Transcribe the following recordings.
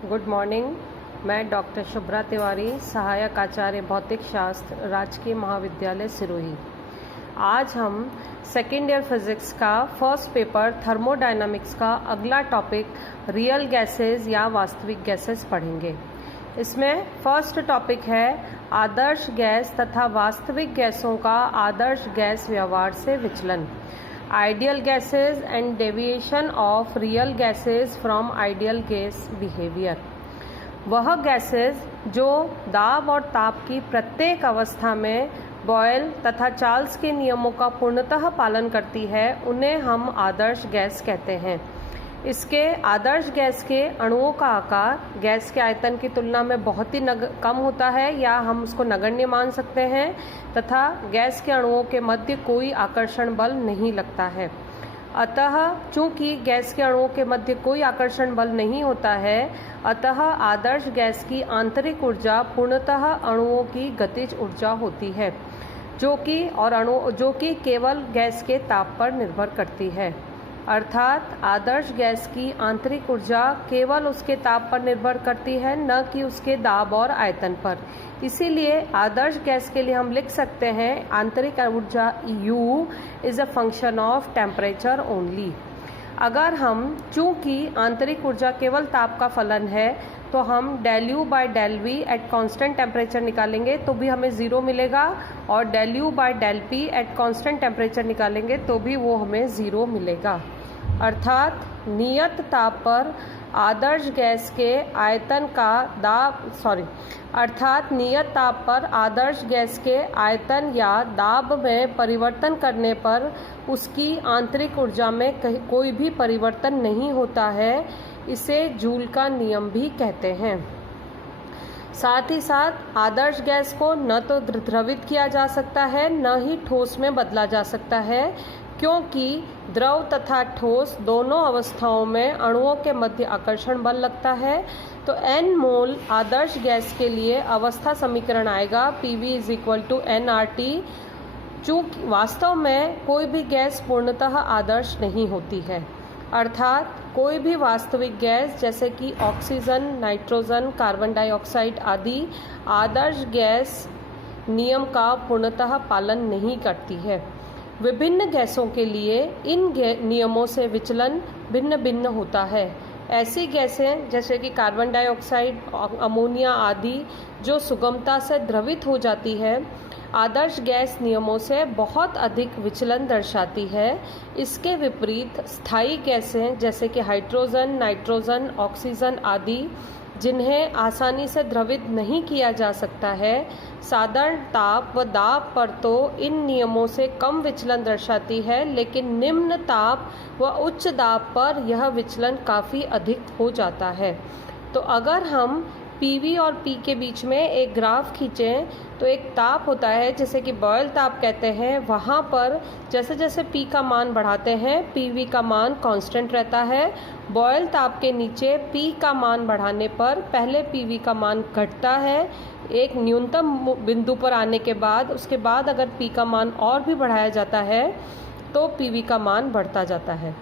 Good morning. मैं doctor Shubhra Tiwari, सहायक आचार्य भौतिक शास्त्र, राजकीय महाविद्यालय सिरोही। आज हम सेकेंड ईयर फिजिक्स का फर्स्ट पेपर थर्मोडायनामिक्स का अगला टॉपिक रियल गैसेस या वास्तविक गैसेस पढ़ेंगे। इसमें फर्स्ट टॉपिक है आदर्श गैस तथा वास्तविक गैसों का आदर्श गैस व्यवहार से विचलन, ideal gases and deviation of real gases from ideal gas behaviour. वह गैसेस जो दाब और ताप की प्रत्येक अवस्था में बॉयल तथा चार्ल्स के नियमों का पूर्णतः पालन करती है, उन्हें हम आदर्श गैस कहते हैं। इसके आदर्श गैस के अणुओं का आकार गैस के आयतन की तुलना में बहुत ही कम होता है या हम उसको नगण्य मान सकते हैं, तथा गैस के अणुओं के मध्य कोई आकर्षण बल नहीं लगता है। अतः चूंकि गैस के अणुओं के मध्य कोई आकर्षण बल नहीं होता है, अतः आदर्श गैस की आंतरिक ऊर्जा पूर्णतः अणुओं की गतिज ऊर्जा होती है, जो कि केवल गैस के ताप पर निर्भर करती है। अर्थात आदर्श गैस की आंतरिक ऊर्जा केवल उसके ताप पर निर्भर करती है, न कि उसके दाब और आयतन पर। इसीलिए आदर्श गैस के लिए हम लिख सकते हैं आंतरिक ऊर्जा U is a function of temperature only. अगर हम चूंकि आंतरिक ऊर्जा केवल ताप का फलन है, तो हम del U by del V at constant temperature निकालेंगे तो भी हमें 0 मिलेगा, और del U by del P at constant temperature निकालेंगे तो भी वो हमें 0 मिलेगा। अर्थात नियत ताप पर आदर्श गैस के आयतन का नियत ताप पर आदर्श गैस के आयतन या दाब में परिवर्तन करने पर उसकी आंतरिक ऊर्जा में कोई भी परिवर्तन नहीं होता है। इसे जूल का नियम भी कहते हैं। साथ ही साथ आदर्श गैस को न तो द्रवित किया जा सकता है, न ही ठोस में बदला जा सकता है, क्योंकि द्रव तथा ठोस दोनों अवस्थाओं में अणुओं के मध्य आकर्षण बल लगता है। तो n मोल आदर्श गैस के लिए अवस्था समीकरण आएगा PV = nRT। चूँकि वास्तव में कोई भी गैस पूर्णतः आदर्श नहीं होती है, अर्थात कोई भी वास्तविक गैस जैसे कि ऑक्सीजन, नाइट्रोजन, कार्बन डाइऑक्साइड आदि आदर्श गैस नियम का पूर्णतः पालन नहीं करती है। विभिन्न गैसों के लिए इन नियमों से विचलन भिन्न भिन्न होता है। ऐसी गैसें जैसे कि कार्बन डाइऑक्साइड, अमोनिया आदि जो सुगमता से द्रवित हो जाती है, आदर्श गैस नियमों से बहुत अधिक विचलन दर्शाती है। इसके विपरीत स्थायी गैसें जैसे कि हाइड्रोजन, नाइट्रोजन, ऑक्सीजन आदि जिन्हें आसानी से द्रवित नहीं किया जा सकता है, साधारण ताप व दाब पर तो इन नियमों से कम विचलन दर्शाती है, लेकिन निम्न ताप व उच्च दाब पर यह विचलन काफ़ी अधिक हो जाता है। तो अगर हम PV और P के बीच में एक ग्राफ खींचें तो एक ताप होता है जिसे कि बॉयल ताप कहते हैं। वहाँ पर जैसे जैसे P का मान बढ़ाते हैं, PV का मान कांस्टेंट रहता है। बॉयल ताप के नीचे P का मान बढ़ाने पर पहले PV का मान घटता है, एक न्यूनतम बिंदु पर आने के बाद उसके बाद अगर P का मान और भी बढ़ाया जाता है तो PV का मान बढ़ता जाता है।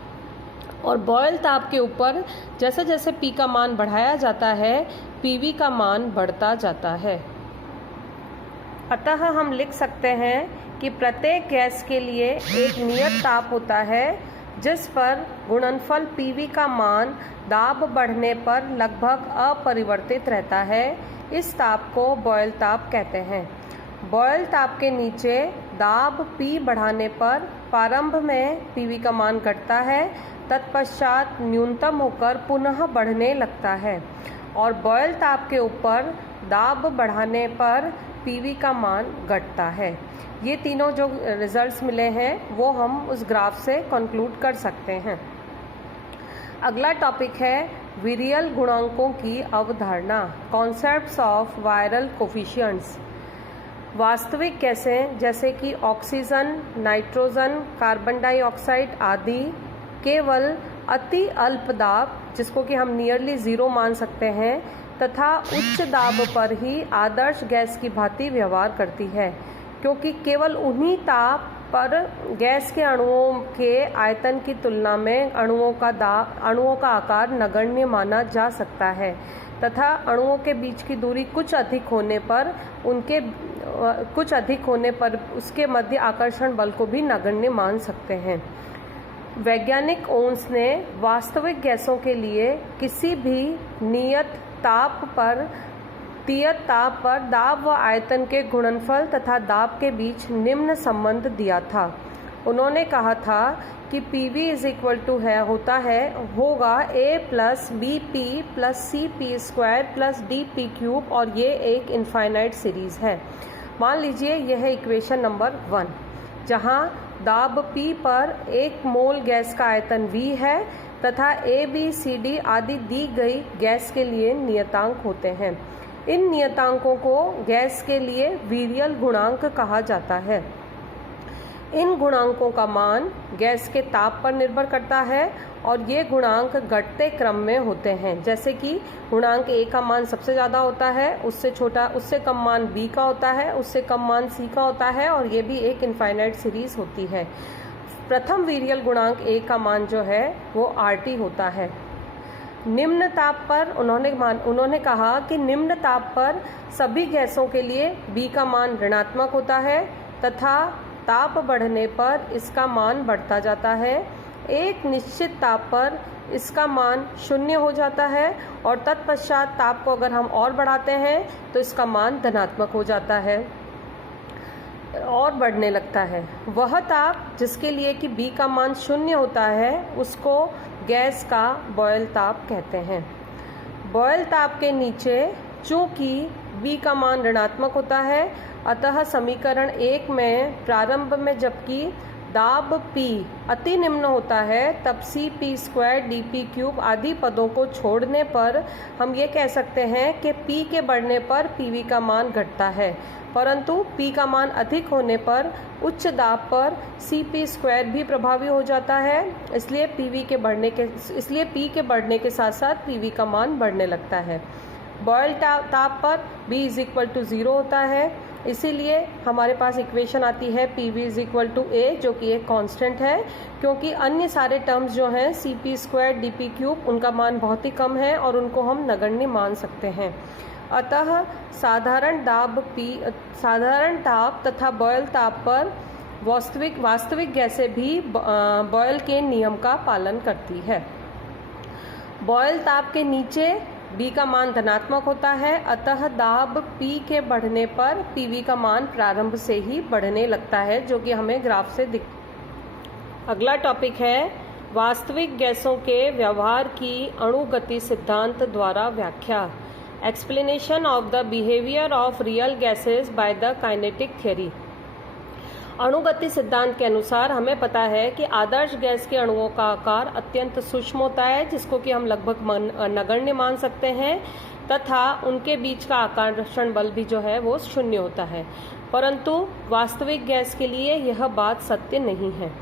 और बॉयल ताप के ऊपर जैसे जैसे P का मान बढ़ाया जाता है, PV का मान बढ़ता जाता है। अतः हम लिख सकते हैं कि प्रत्येक गैस के लिए एक नियत ताप होता है जिस पर गुणनफल PV का मान दाब बढ़ने पर लगभग अपरिवर्तित रहता है। इस ताप को बॉयल ताप कहते हैं। बॉयल ताप के नीचे दाब P बढ़ाने पर प्रारंभ में PV का मान घटता है, तत्पश्चात न्यूनतम होकर पुनः बढ़ने लगता है, और बॉयल ताप के ऊपर दाब बढ़ाने पर PV का मान घटता है। ये तीनों जो रिजल्ट्स मिले हैं वो हम उस ग्राफ से कंक्लूड कर सकते हैं। अगला टॉपिक है विरियल गुणांकों की अवधारणा, कॉन्सेप्ट्स ऑफ वायरल कोफिशिएंट्स। वास्तविक गैसें जैसे कि ऑक्सीजन, नाइट्रोजन, कार्बन डाइऑक्साइड आदि केवल अति अल्प दाब, जिसको कि हम नियरली 0 मान सकते हैं, तथा उच्च दाब पर ही आदर्श गैस की भांति व्यवहार करती है, क्योंकि केवल उन्हीं ताप पर गैस के अणुओं के आयतन की तुलना में अणुओं का आकार नगण्य माना जा सकता है। तथा अणुओं के बीच की दूरी कुछ अधिक होने पर उसके मध्य आकर्षण बल को भी नगण्य मान सकते हैं। वैज्ञानिक ओन्स ने वास्तविक गैसों के लिए किसी भी नियत ताप पर दाब व आयतन के गुणनफल तथा दाब के बीच निम्न संबंध दिया था। उन्होंने कहा था कि PV होगा A + BP + CP² + DP³ और ये एक इनफाइनाइट सीरीज है। मान लीजिए यह इक्वेशन नंबर 1, जहां दाब P पर 1 मोल गैस का आयतन V है तथा A, B, C, D आदि दी गई गैस के लिए नियतांक होते हैं। इन नियतांकों को गैस के लिए वीरियल गुणांक कहा जाता है। इन गुणांकों का मान गैस के ताप पर निर्भर करता है और ये गुणांक घटते क्रम में होते हैं। जैसे कि गुणांक A का मान सबसे ज़्यादा होता है, उससे कम मान B का होता है, उससे कम मान C का होता है और ये भी एक इनफाइनाइट सीरीज होती है। प्रथम वीरियल गुणांक A का मान जो है वो RT होता है। निम्न ताप पर उन्होंने कहा कि निम्न ताप पर सभी गैसों के लिए B का मान ऋणात्मक होता है तथा ताप बढ़ने पर इसका मान बढ़ता जाता है। एक निश्चित ताप पर इसका मान 0 हो जाता है और तत्पश्चात ताप को अगर हम और बढ़ाते हैं तो इसका मान धनात्मक हो जाता है और बढ़ने लगता है। वह ताप जिसके लिए कि B का मान 0 होता है उसको गैस का बॉयल ताप कहते हैं। बॉयल ताप के नीचे चूंकि B का मान ऋणात्मक होता है, अतः समीकरण 1 में प्रारंभ में जबकि दाब P अति निम्न होता है तब CP² DP³ आदि पदों को छोड़ने पर हम ये कह सकते हैं कि P के बढ़ने पर PV का मान घटता है, परंतु P का मान अधिक होने पर उच्च दाब पर CP² भी प्रभावी हो जाता है। इसलिए P के बढ़ने के साथ साथ PV का मान बढ़ने लगता है। बॉयल ताप पर B = 0 होता है, इसीलिए हमारे पास इक्वेशन आती है PV = A, जो कि एक कांस्टेंट है, क्योंकि अन्य सारे टर्म्स जो हैं CP² DP³ उनका मान बहुत ही कम है और उनको हम नगण्य मान सकते हैं। अतः साधारण ताप तथा बॉयल ताप पर वास्तविक गैसें भी बॉयल के नियम का पालन करती है। बॉयल ताप के नीचे B का मान धनात्मक होता है, अतः दाब P के बढ़ने पर PV का मान प्रारंभ से ही बढ़ने लगता है, जो कि हमें ग्राफ से अगला टॉपिक है वास्तविक गैसों के व्यवहार की अणुगति सिद्धांत द्वारा व्याख्या। Explanation of the behaviour of real gases by the kinetic theory. अणुगति सिद्धांत के अनुसार हमें पता है कि आदर्श गैस के अणुओं का आकार अत्यंत सूक्ष्म होता है, जिसको कि हम लगभग नगण्य मान सकते हैं, तथा उनके बीच का आकर्षण बल भी जो है वो 0 होता है। परंतु वास्तविक गैस के लिए यह बात सत्य नहीं है।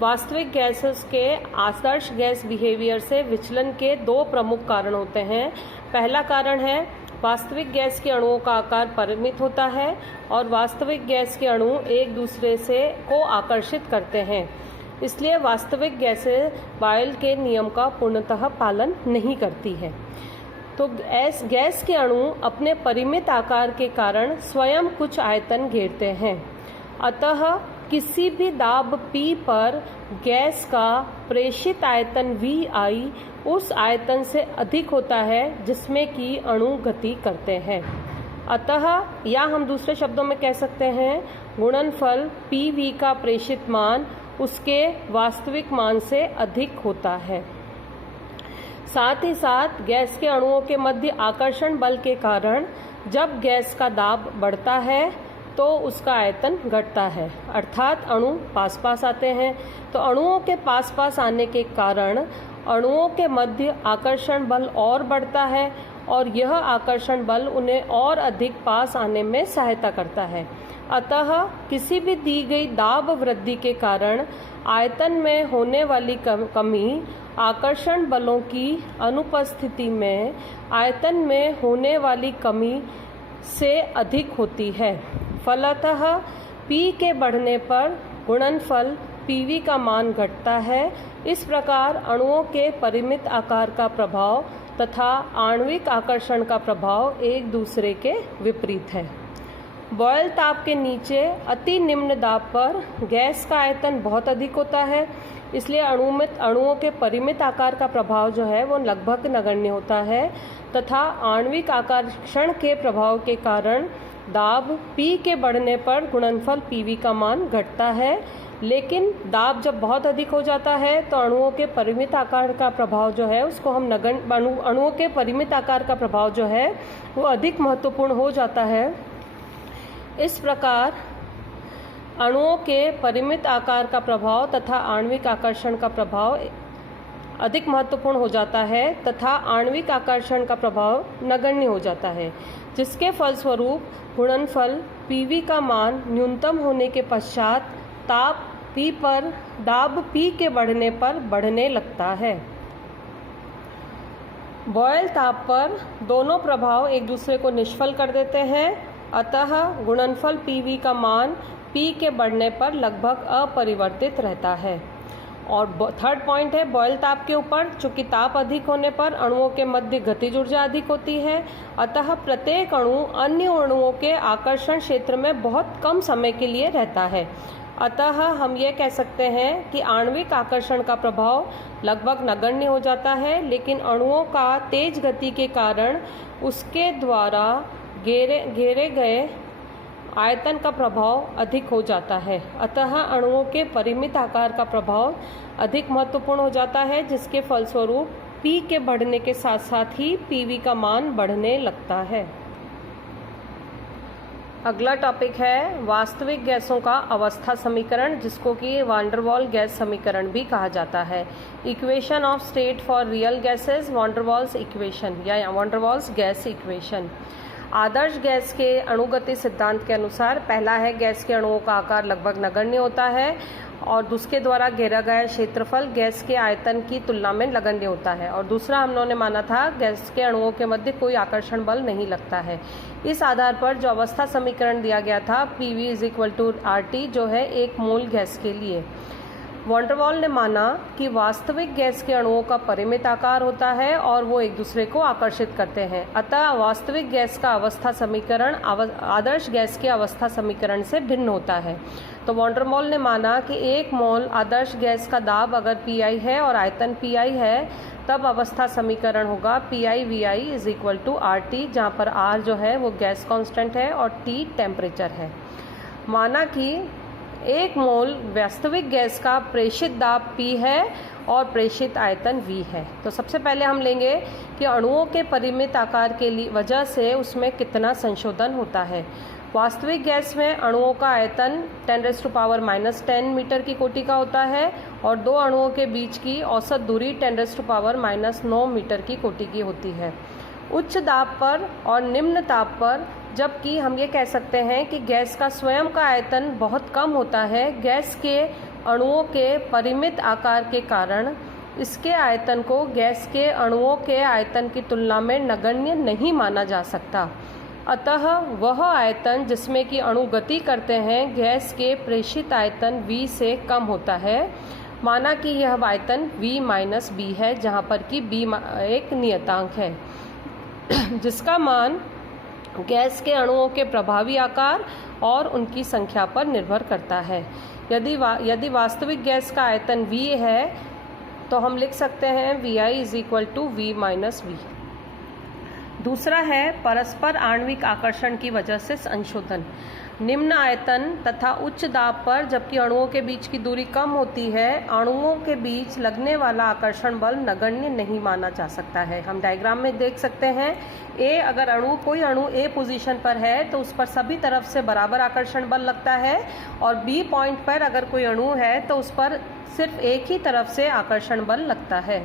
वास्तविक गैसेस के आदर्श गैस बिहेवियर से विचलन के 2 प्रमुख कारण होते हैं। पहला कारण है वास्तविक गैस के अणुओं का आकार परिमित होता है और वास्तविक गैस के अणु एक दूसरे को आकर्षित करते हैं, इसलिए वास्तविक गैसें बॉयल के नियम का पूर्णतः पालन नहीं करती है। तो गैस के अणु अपने परिमित आकार के कारण स्वयं कुछ आयतन घेरते हैं, अतः किसी भी दाब P पर गैस का प्रेषित आयतन VI उस आयतन से अधिक होता है जिसमें कि अणु गति करते हैं। अतः या हम दूसरे शब्दों में कह सकते हैं गुणनफल PV का प्रेषित मान उसके वास्तविक मान से अधिक होता है। साथ ही साथ गैस के अणुओं के मध्य आकर्षण बल के कारण जब गैस का दाब बढ़ता है तो उसका आयतन घटता है, अर्थात अणु पास पास आते हैं। तो अणुओं के पास पास आने के कारण अणुओं के मध्य आकर्षण बल और बढ़ता है और यह आकर्षण बल उन्हें और अधिक पास आने में सहायता करता है। अतः किसी भी दी गई दाब वृद्धि के कारण आयतन में होने वाली कमी आकर्षण बलों की अनुपस्थिति में आयतन में होने वाली कमी से अधिक होती है। फलतः P के बढ़ने पर गुणनफल PV का मान घटता है। इस प्रकार अणुओं के परिमित आकार का प्रभाव तथा आणविक आकर्षण का प्रभाव एक दूसरे के विपरीत है। बॉयल ताप के नीचे अति निम्न दाब पर गैस का आयतन बहुत अधिक होता है, इसलिए अणुओं के परिमित आकार का प्रभाव जो है वो लगभग नगण्य होता है तथा आणविक आकर्षण के प्रभाव के कारण दाब P के बढ़ने पर गुणनफल PV का मान घटता है। लेकिन दाब जब बहुत अधिक हो जाता है तो अणुओं के परिमित आकार का प्रभाव जो है उसको हम अणुओं के परिमित आकार का प्रभाव जो है वो अधिक महत्वपूर्ण हो जाता है। इस प्रकार अणुओं के परिमित आकार का प्रभाव तथा आणविक आकर्षण का प्रभाव अधिक महत्वपूर्ण हो जाता है तथा आणविक आकर्षण का प्रभाव नगण्य हो जाता है, जिसके फलस्वरूप गुणनफल PV का मान न्यूनतम होने के पश्चात दाब P के बढ़ने पर बढ़ने लगता है। बॉयल ताप पर दोनों प्रभाव एक दूसरे को निष्फल कर देते हैं, अतः गुणनफल PV का मान P के बढ़ने पर लगभग अपरिवर्तित रहता है। और थर्ड पॉइंट है बॉयल ताप के ऊपर, चूंकि ताप अधिक होने पर अणुओं के मध्य गतिज ऊर्जा अधिक होती है, अतः प्रत्येक अणु अन्य अणुओं के आकर्षण क्षेत्र में बहुत कम समय के लिए रहता है। अतः हम ये कह सकते हैं कि आणविक आकर्षण का प्रभाव लगभग नगण्य हो जाता है, लेकिन अणुओं का तेज गति के कारण उसके द्वारा घेरे गए आयतन का प्रभाव अधिक हो जाता है। अतः अणुओं के परिमित आकार का प्रभाव अधिक महत्वपूर्ण हो जाता है, जिसके फलस्वरूप P के बढ़ने के साथ साथ ही PV का मान बढ़ने लगता है। अगला टॉपिक है वास्तविक गैसों का अवस्था समीकरण, जिसको कि वान डेर वाल गैस समीकरण भी कहा जाता है। Equation of state for real gases, van der Waals equation या van der Waals gas equation. आदर्श गैस के अणुगति सिद्धांत के अनुसार पहला है गैस के अणुओं का आकार लगभग नगण्य होता है और उसके द्वारा घेरा गया क्षेत्रफल गैस के आयतन की तुलना में नगण्य होता है। और दूसरा हमने माना था गैस के अणुओं के मध्य कोई आकर्षण बल नहीं लगता है। इस आधार पर जो अवस्था समीकरण दिया गया था PV = RT जो है 1 मोल गैस के लिए। वान डेर वाल ने माना कि वास्तविक गैस के अणुओं का परिमित आकार होता है और वो एक दूसरे को आकर्षित करते हैं, अतः वास्तविक गैस का अवस्था समीकरण आदर्श गैस के अवस्था समीकरण से भिन्न होता है। तो वान डेर वाल ने माना कि 1 मोल आदर्श गैस का दाब अगर PI है और आयतन PI है, तब अवस्था समीकरण होगा PI/VI = RT, जहाँ पर R जो है वो गैस कांस्टेंट है और T टेम्परेचर है। माना कि 1 मोल वास्तविक गैस का प्रेषित दाब P है और प्रेषित आयतन V है। तो सबसे पहले हम लेंगे कि अणुओं के परिमित आकार के लिए वजह से उसमें कितना संशोधन होता है। वास्तविक गैस में अणुओं का आयतन 10⁻⁻10 मीटर की कोटि का होता है और दो अणुओं के बीच की औसत दूरी 10⁻⁹ मीटर की कोटि की होती है। उच्च दाब पर और निम्न ताप पर जबकि हम ये कह सकते हैं कि गैस का स्वयं का आयतन बहुत कम होता है, गैस के अणुओं के परिमित आकार के कारण इसके आयतन को गैस के अणुओं के आयतन की तुलना में नगण्य नहीं माना जा सकता। अतः वह आयतन जिसमें कि अणु गति करते हैं गैस के प्रेषित आयतन V से कम होता है। माना कि यह आयतन V-B है, जहाँ पर कि B एक नियतांक है जिसका मान गैस के अणुओं के प्रभावी आकार और उनकी संख्या पर निर्भर करता है। यदि वास्तविक गैस का आयतन V है तो हम लिख सकते हैं VI = V-V। दूसरा है परस्पर आणविक आकर्षण की वजह से संशोधन। निम्न आयतन तथा उच्च दाब पर जबकि अणुओं के बीच की दूरी कम होती है, अणुओं के बीच लगने वाला आकर्षण बल नगण्य नहीं माना जा सकता है। हम डायग्राम में देख सकते हैं अगर कोई अणु A पोजीशन पर है तो उस पर सभी तरफ से बराबर आकर्षण बल लगता है और B पॉइंट पर अगर कोई अणु है तो उस पर सिर्फ एक ही तरफ से आकर्षण बल लगता है।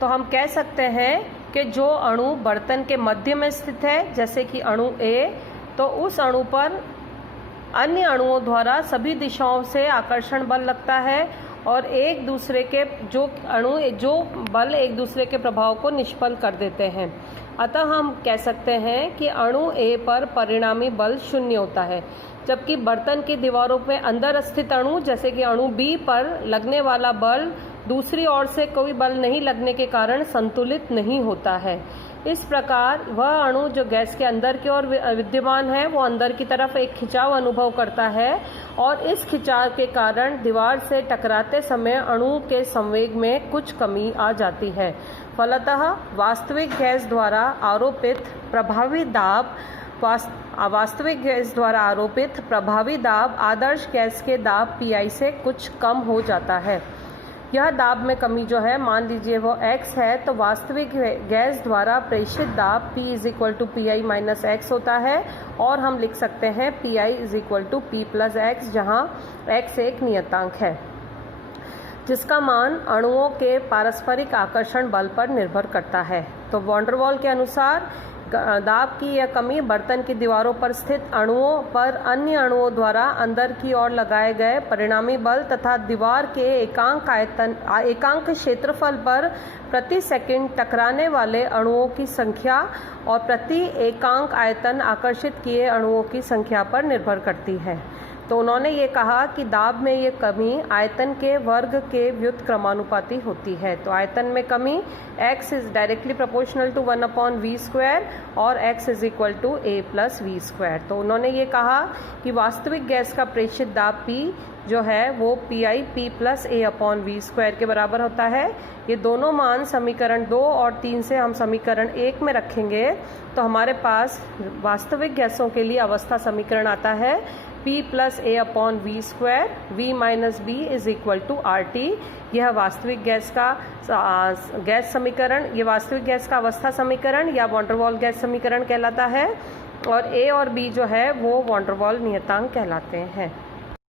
तो हम कह सकते हैं कि जो अणु बर्तन के मध्य में स्थित है, जैसे कि अणु A, तो उस अणु पर अन्य अणुओं द्वारा सभी दिशाओं से आकर्षण बल लगता है और एक दूसरे के जो बल एक दूसरे के प्रभाव को निष्फल कर देते हैं। अतः हम कह सकते हैं कि अणु A पर परिणामी बल 0 होता है, जबकि बर्तन की दीवारों में अंदर स्थित अणु जैसे कि अणु B पर लगने वाला बल दूसरी ओर से कोई बल नहीं लगने के कारण संतुलित नहीं होता है। इस प्रकार वह अणु जो गैस के अंदर की ओर विद्यमान है वो अंदर की तरफ एक खिंचाव अनुभव करता है और इस खिंचाव के कारण दीवार से टकराते समय अणु के संवेग में कुछ कमी आ जाती है। फलतः वास्तविक गैस द्वारा आरोपित प्रभावी दाब आदर्श गैस के दाब PI से कुछ कम हो जाता है। यह दाब में कमी जो है, मान लीजिए वो x है, तो वास्तविक गैस द्वारा प्रेषित दाब P = PI - x होता है और हम लिख सकते हैं PI = P + x, जहाँ x एक नियतांक है जिसका मान अणुओं के पारस्परिक आकर्षण बल पर निर्भर करता है। तो वॉन डेर वाल के अनुसार दाब की यह कमी बर्तन की दीवारों पर स्थित अणुओं पर अन्य अणुओं द्वारा अंदर की ओर लगाए गए परिणामी बल तथा दीवार के एकांक क्षेत्रफल पर प्रति सेकंड टकराने वाले अणुओं की संख्या और प्रति एकांक आयतन आकर्षित किए अणुओं की संख्या पर निर्भर करती है। तो उन्होंने ये कहा कि दाब में ये कमी आयतन के वर्ग के व्युत्क्रमानुपाती होती है। तो आयतन में कमी x is directly proportional to 1/v² और x = a + v²। तो उन्होंने ये कहा कि वास्तविक गैस का प्रेषित दाब P जो है वो PI P + a/v² के बराबर होता है। ये दोनों मान समीकरण 2 और 3 से हम समीकरण 1 में रखेंगे तो हमारे पास वास्तविक गैसों के लिए अवस्था समीकरण आता है P + a/v², V - B = RT। यह वास्तविक गैस का गैस समीकरण, ये वास्तविक गैस का अवस्था समीकरण या वॉन डेर वाल गैस समीकरण कहलाता है और A और B जो है वो वॉन डेर वाल नियतांक कहलाते हैं।